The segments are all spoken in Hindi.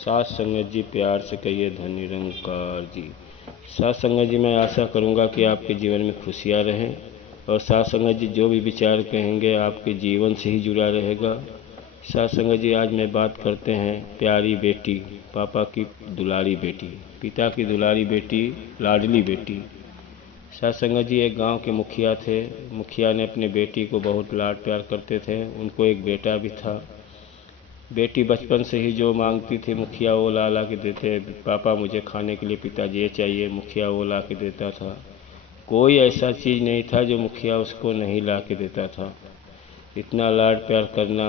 साथ संगत जी प्यार से कहिए धन निरंकार जी। साथ संगत जी मैं आशा करूंगा कि आपके जीवन में खुशियां रहें और साथ संगत जी जो भी विचार कहेंगे आपके जीवन से ही जुड़ा रहेगा। साथ संगत जी आज मैं बात करते हैं प्यारी बेटी, पापा की दुलारी बेटी, पिता की दुलारी बेटी, लाडली बेटी। साथ संगत जी एक गांव के मुखिया थे। मुखिया ने अपने बेटी को बहुत लाड प्यार करते थे। उनको एक बेटा भी था। बेटी बचपन से ही जो मांगती थी मुखिया वो ला ला के देते। पापा मुझे खाने के लिए पिताजी ये चाहिए, मुखिया वो ला के देता था। कोई ऐसा चीज़ नहीं था जो मुखिया उसको नहीं ला के देता था। इतना लाड प्यार करना।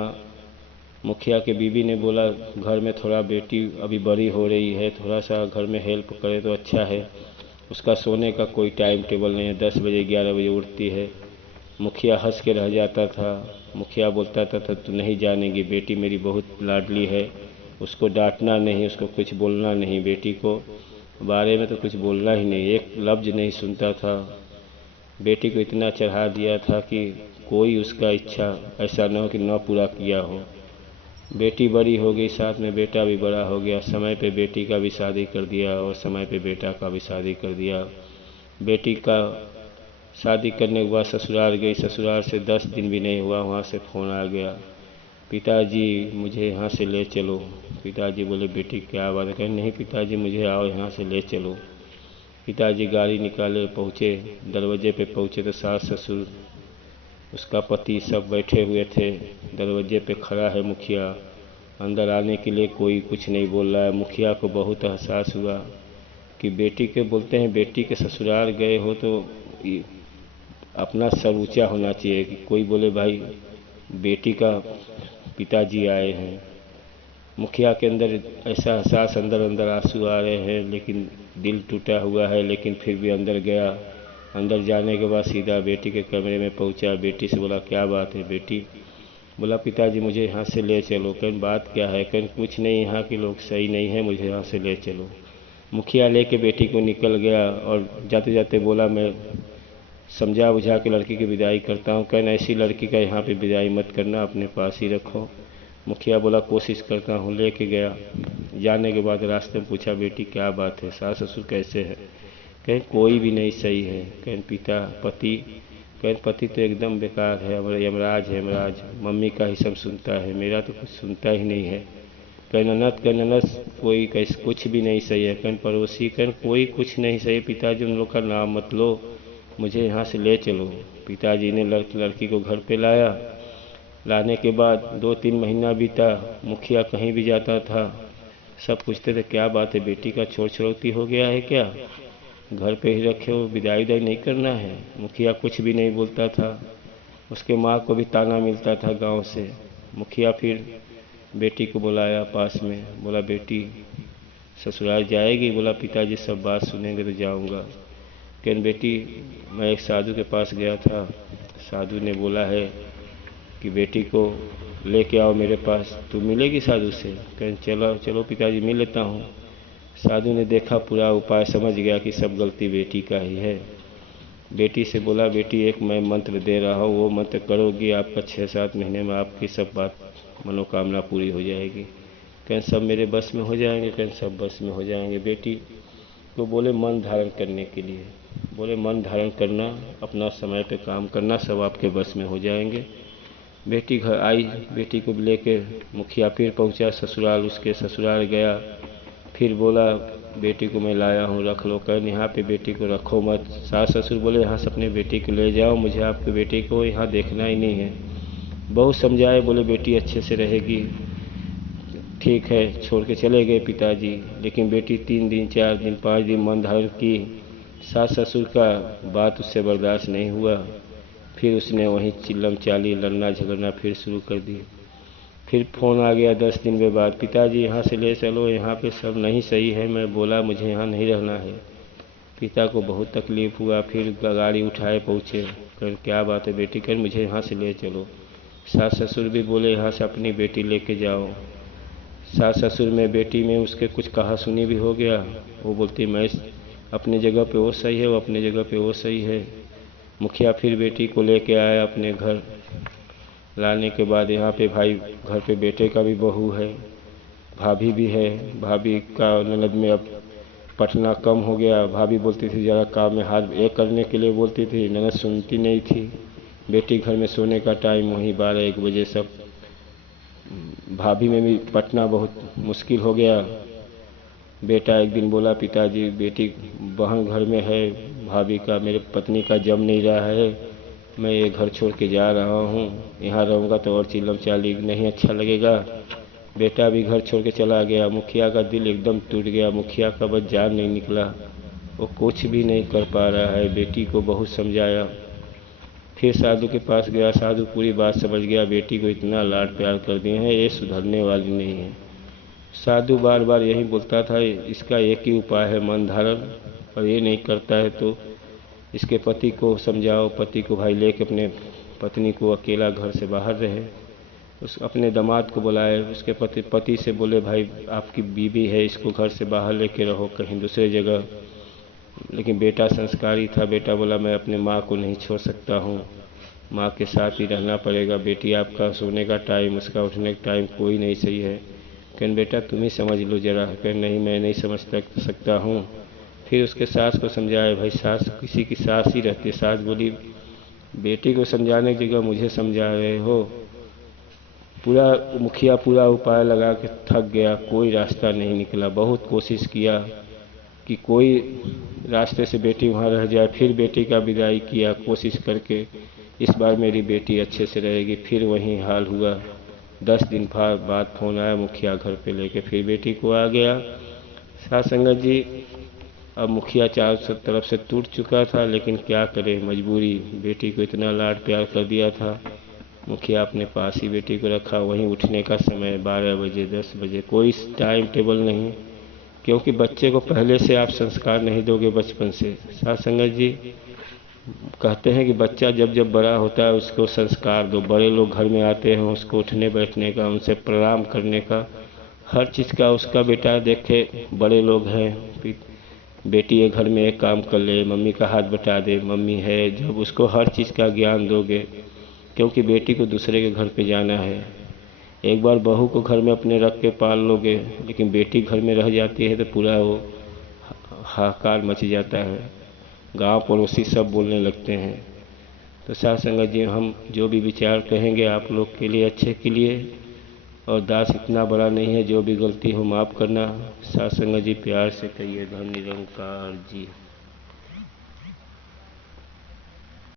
मुखिया के बीवी ने बोला घर में थोड़ा बेटी अभी बड़ी हो रही है, थोड़ा सा घर में हेल्प करे तो अच्छा है। उसका सोने का कोई टाइम टेबल नहीं है, 10 बजे 11 बजे उठती है। मुखिया हंस के रह जाता था। मुखिया बोलता था तू नहीं जानेगी, बेटी मेरी बहुत लाडली है, उसको डांटना नहीं, उसको कुछ बोलना नहीं, बेटी को बारे में तो कुछ बोलना ही नहीं, एक लफ्ज़ नहीं सुनता था। बेटी को इतना चढ़ा दिया था कि कोई उसका इच्छा ऐसा न हो कि न पूरा किया हो। बेटी बड़ी हो गई, साथ में बेटा भी बड़ा हो गया। समय पे बेटी का भी शादी कर दिया और समय पे बेटा का भी शादी कर दिया। बेटी का शादी करने के बाद ससुराल गई। ससुराल से 10 दिन भी नहीं हुआ वहाँ से फ़ोन आ गया, पिताजी मुझे यहाँ से ले चलो। पिताजी बोले बेटी क्या बात है? कहे नहीं पिताजी मुझे आओ यहाँ से ले चलो। पिताजी गाड़ी निकाले, पहुँचे। दरवाजे पे पहुँचे तो सास ससुर उसका पति सब बैठे हुए थे। दरवाजे पे खड़ा है मुखिया, अंदर आने के लिए कोई कुछ नहीं बोल रहा है। मुखिया को बहुत एहसास हुआ कि बेटी के बोलते हैं बेटी के ससुराल गए हो तो अपना सर ऊंचा होना चाहिए कि कोई बोले भाई बेटी का पिताजी आए हैं। मुखिया के अंदर ऐसा एहसास, अंदर अंदर आंसू आ रहे हैं, लेकिन दिल टूटा हुआ है, लेकिन फिर भी अंदर गया। अंदर जाने के बाद सीधा बेटी के कमरे में पहुंचा। बेटी से बोला क्या बात है बेटी? बोला पिताजी मुझे यहाँ से ले चलो। कहीं बात क्या है? कहीं कुछ नहीं, यहाँ के लोग सही नहीं है, मुझे यहाँ से ले चलो। मुखिया लेके बेटी को निकल गया और जाते जाते बोला मैं समझा बुझा के लड़की की विदाई करता हूँ। कहना ऐसी लड़की का यहाँ पे विदाई मत करना, अपने पास ही रखो। मुखिया बोला कोशिश करता हूँ। लेके गया। जाने के बाद रास्ते में पूछा बेटी क्या बात है, सास ससुर कैसे है? कहीं कोई भी नहीं सही है। कहीं पिता पति, कहीं पति तो एकदम बेकार है, यमराज है यमराज, मम्मी का ही सब सुनता है, मेरा तो कुछ सुनता ही नहीं है। कहीं ननद कोई कैसे कुछ भी नहीं सही है। कहीं पड़ोसी, कहीं कोई कुछ नहीं सही। पिताजी उन लोग का नाम मत लो, मुझे यहाँ से ले चलो। पिताजी ने लड़की को घर पे लाया। लाने के बाद 2-3 महीना बीता। मुखिया कहीं भी जाता था सब पूछते थे क्या बात है बेटी का छोड़ छोड़ती हो गया है क्या, घर पे ही रखे हो, विदाई उदाई नहीं करना है? मुखिया कुछ भी नहीं बोलता था। उसके माँ को भी ताना मिलता था गांव से। मुखिया फिर बेटी को बुलाया पास में, बोला बेटी ससुराल जाएगी? बोला पिताजी सब बात सुनेंगे तो जाऊंगा। कहन बेटी मैं एक साधु के पास गया था, साधु ने बोला है कि बेटी को लेके आओ मेरे पास, तू मिलेगी साधु से? कहन चलो चलो पिताजी मिल लेता हूँ। साधु ने देखा, पूरा उपाय समझ गया कि सब गलती बेटी का ही है। बेटी से बोला बेटी एक मैं मंत्र दे रहा हूँ, वो मंत्र करोगी आपका 6-7 महीने में आपकी सब बात मनोकामना पूरी हो जाएगी। कहन सब मेरे बस में हो जाएंगे? कहन सब बस में हो जाएंगे। बेटी को बोले मन धारण करने के लिए, बोले मन धारण करना, अपना समय पे काम करना, सब आपके बस में हो जाएंगे। बेटी घर आई। बेटी को लेके मुखिया फिर पहुंचा ससुराल, उसके ससुराल गया। फिर बोला बेटी को मैं लाया हूँ रख लो। कहन यहाँ पे बेटी को रखो मत। सास ससुर बोले यहाँ से अपने बेटी को ले जाओ, मुझे आपकी बेटी को यहाँ देखना ही नहीं है। बहुत समझाए, बोले बेटी अच्छे से रहेगी, ठीक है, छोड़ के चले गए पिताजी। लेकिन बेटी 3 दिन 4 दिन 5 दिन मन धारण की। सास ससुर का बात उससे बर्दाश्त नहीं हुआ। फिर उसने वहीं चिल्लम चाली लड़ना झगड़ना फिर शुरू कर दी। फिर फ़ोन आ गया 10 दिन के बाद, पिताजी यहाँ से ले चलो, यहाँ पे सब नहीं सही है। मैं बोला मुझे यहाँ नहीं रहना है। पिता को बहुत तकलीफ़ हुआ। फिर गाड़ी उठाए पहुँचे। कर क्या बात है बेटी? कर मुझे यहाँ से ले चलो। सास ससुर भी बोले यहाँ से अपनी बेटी लेके जाओ। सास ससुर में बेटी में उसके कुछ कहा सुनी भी हो गया। वो बोलती मैं अपनी जगह पे वो सही है, वो अपनी जगह पे वो सही है। मुखिया फिर बेटी को लेके आया अपने घर। लाने के बाद यहाँ पे भाई घर पे बेटे का भी बहू है, भाभी भी है, भाभी का ननद में अब पटना कम हो गया। भाभी बोलती थी ज़रा काम में हाथ एक करने के लिए बोलती थी, ननद सुनती नहीं थी। बेटी घर में सोने का टाइम वही 12-1 बजे सब। भाभी में भी पटना बहुत मुश्किल हो गया। बेटा एक दिन बोला, पिताजी बेटी बहन घर में है, भाभी का मेरे पत्नी का जम नहीं रहा है, मैं ये घर छोड़ के जा रहा हूँ, यहाँ रहूँगा तो और चिल्लम चाली नहीं अच्छा लगेगा। बेटा भी घर छोड़ के चला गया। मुखिया का दिल एकदम टूट गया। मुखिया का बस जान नहीं निकला, वो कुछ भी नहीं कर पा रहा है। बेटी को बहुत समझाया, फिर साधु के पास गया। साधु पूरी बात समझ गया, बेटी को इतना लाड प्यार कर दिए हैं, ये सुधरने वाली नहीं है। साधु बार बार यही बोलता था, इसका एक ही उपाय है मन धारण, और ये नहीं करता है तो इसके पति को समझाओ, पति को भाई लेके अपने पत्नी को अकेला घर से बाहर रहे। उस अपने दामाद को बुलाए, उसके पति से बोले, भाई आपकी बीवी है, इसको घर से बाहर लेके रहो कहीं दूसरे जगह। लेकिन बेटा संस्कारी था, बेटा बोला मैं अपने माँ को नहीं छोड़ सकता हूँ, माँ के साथ ही रहना पड़ेगा। बेटी आपका सोने का टाइम, उसका उठने का टाइम कोई नहीं सही है। कहने बेटा तुम ही समझ लो जरा। कहने नहीं मैं नहीं समझ सकता हूँ। फिर उसके सास को समझाया, भाई सास किसी की सास ही रहती है। सास बोली, बेटी को समझाने की जगह मुझे समझा रहे हो। मुखिया पूरा उपाय लगा के थक गया, कोई रास्ता नहीं निकला। बहुत कोशिश किया कि कोई रास्ते से बेटी वहाँ रह जाए। फिर बेटी का विदाई किया कोशिश करके, इस बार मेरी बेटी अच्छे से रहेगी। फिर वही हाल हुआ। 10 दिन बाद फ़ोन आया, मुखिया घर पे लेके फिर बेटी को आ गया। साथ संगत जी, अब मुखिया चारों तरफ से टूट चुका था, लेकिन क्या करे, मजबूरी। बेटी को इतना लाड प्यार कर दिया था, मुखिया अपने पास ही बेटी को रखा। वहीं उठने का समय 12 बजे 10 बजे, कोई टाइम टेबल नहीं, क्योंकि बच्चे को पहले से आप संस्कार नहीं दोगे बचपन से। साथ संगत जी, कहते हैं कि बच्चा जब जब बड़ा होता है उसको संस्कार दो। बड़े लोग घर में आते हैं, उसको उठने बैठने का, उनसे प्रणाम करने का, हर चीज़ का उसका बेटा देखे बड़े लोग हैं। बेटी ये घर में एक काम कर ले, मम्मी का हाथ बटा दे, मम्मी है, जब उसको हर चीज़ का ज्ञान दोगे, क्योंकि बेटी को दूसरे के घर पे जाना है। एक बार बहू को घर में अपने रख के पाल लोगे, लेकिन बेटी घर में रह जाती है तो पूरा वो हाहाकार मच जाता है, गांव पड़ोसी सब बोलने लगते हैं। तो साथ संगत जी, हम जो भी विचार कहेंगे आप लोग के लिए अच्छे के लिए, और दास इतना बड़ा नहीं है, जो भी गलती हो माफ़ करना। साथ संगत जी प्यार से कहिए, धन निरंकार जी।